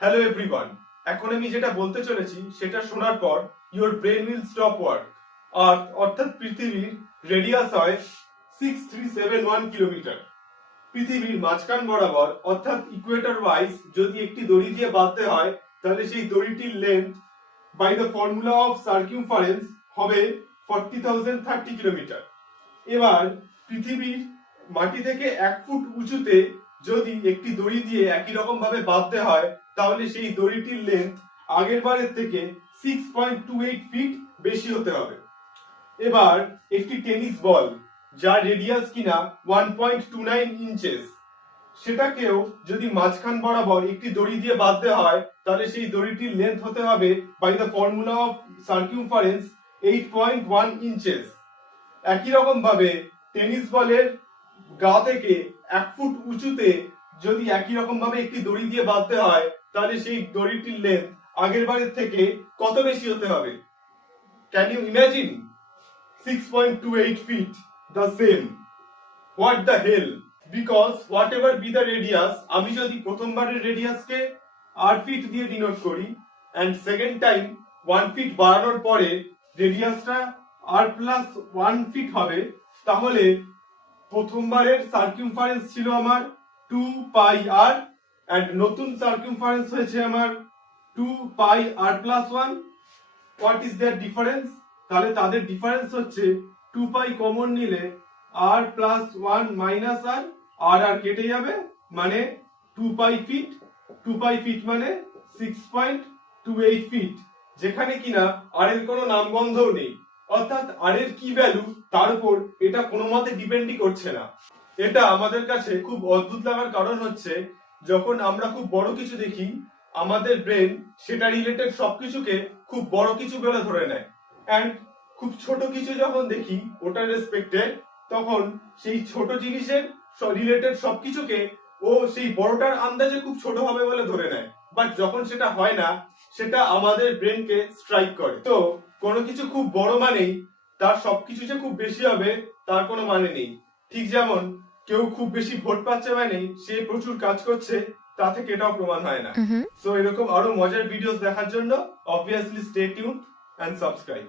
Hello everyone, এখন আমি যেটা বলতে চলেছি সেটা শোনার পর your brain will stop work. অর্থাৎ পৃথিবীর রেডিয়াস হয় 6371 কিলোমিটার। পৃথিবীর মাঝখান বরাবর অর্থাৎ ইকুয়েটর ওয়াইজ যদি একটি দড়ি দিয়ে বাঁধতে হয় তাহলে সেই দড়িটির length by the formula of circumference হবে 40,030 কিলোমিটার। এবার পৃথিবীর মাটি থেকে 1 ফুট উঁচুতে যদি একটি দড়ি দিয়ে একই রকম ভাবে বাঁধতে হয় তাহলে সেই দড়িটির লেন্থ আগের বারের থেকে 6.28 ফিট বেশি হতে হবে। এবার একটি টেনিস বল যার রেডিয়াস কিনা 1.29 ইঞ্চেস, সেটাকেও যদি মাঝখান বরাবর একটি দড়ি দিয়ে বাঁধতে হয় তাহলে সেই দড়িটির লেন্থ হতে হবে by the formula of circumference 8.1 inches. একই রকম ভাবে টেনিস বলের গা থেকে 1 ফুট উঁচুতে যদি একই রকম ভাবে একটি দড়ি দিয়ে বাঁধতে হয় তাহলে সেই দড়িটির লেন্থ আগের বারের থেকে কত বেশি হতে হবে? Can you imagine? 6.28 feet, the same. What the hell? Because whatever be the radius, আমি যদি প্রথমবারের রেডিয়াসকে r ফিট দিয়ে ডিনোট করি and second time 1 ফিট বাড়ানোর পরে রেডিয়াসটা r প্লাস 1 ফিট হবে, তাহলে প্রথমবারের সার্কিউমফারেন্স ছিল আমার 2 পাই r and নতুন সার্কিউমফারেন্স হয়েছে আমার 2 pi r plus 1। What is their difference? তাহলে তাদের ডিফারেন্স হচ্ছে 2 পাই কমন নিলে r প্লাস 1 মাইনাস r, আর কেটে যাবে, মানে 2 পাই ফিট। 2 পাই ফিট মানে 6.28 ফিট, যেখানে কিনা r এর কোনো নামগন্ধও নেই। অর্থাৎ r এর কি ভ্যালু তার উপর এটা কোনো মতে ডিপেন্ডই করছে না। এটা আমাদের কাছে খুব অদ্ভুত লাগার কারণ হচ্ছে যখন আমরা খুব বড় কিছু দেখি আমাদের ব্রেন সেটা রিলেটেড সবকিছুকে খুব বড় কিছু বলে ধরে নেয়, এন্ড খুব ছোট কিছু যখন দেখি ওটার রেসপেক্টে তখন সেই ছোট জিনিসের রিলেটেড সবকিছুকে ও সেই বড়টার আন্দাজে খুব ছোট হবে বলে ধরে নেয়। বাট যখন সেটা হয় না সেটা আমাদের ব্রেনকে স্ট্রাইক করে। তো কোনো কিছু খুব বড় মানেই তার সবকিছু যে খুব বেশি হবে তার কোনো মানে নেই। ঠিক যেমন কেউ খুব বেশি ভোট পাচ্ছে মানে সে প্রচুর কাজ করছে, তা থেকে এটাও প্রমাণ হয় না। সো এরকম আরো মজার ভিডিওস দেখার জন্য obviously stay tune and subscribe.